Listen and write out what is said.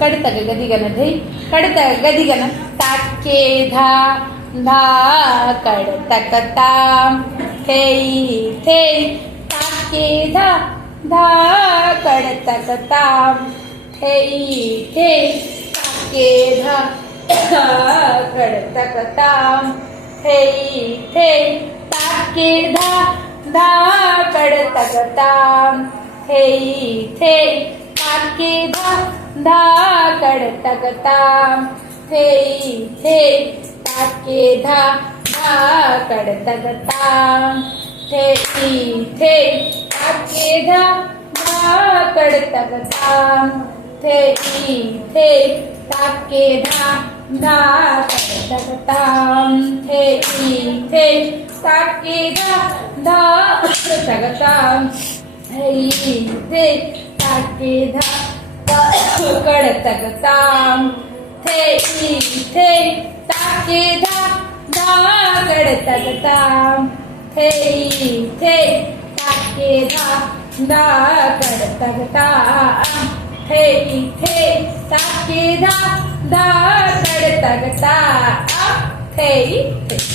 कड़तग गदिगन धै कड़तग गदिगन ताके धा धा कड़तक ताम थेई थेई ताके धा धा कड़तक ताम थेई थेई ताके धा धा कड़तक ताम थेई थेई ताके धा धा कड़तक ताम थेई थेई ताके धा धा कड़तक ताम थेई थेई ताके धा धा कड़तक ताम थेई थेई ताके धा धा कड़तक ताम थेई थेई ताके धा धा कड़तक ताम थेई थेई ताके धा धा कड़तक ताम थेई थेई ताके धा कड़तक ताम थेई थेई ताके धा धा कड़तक ताम थेई थेई ताके धा धा कड़तक ताम थेई थेई ताके धा धा कड़तक ताम थेई थेई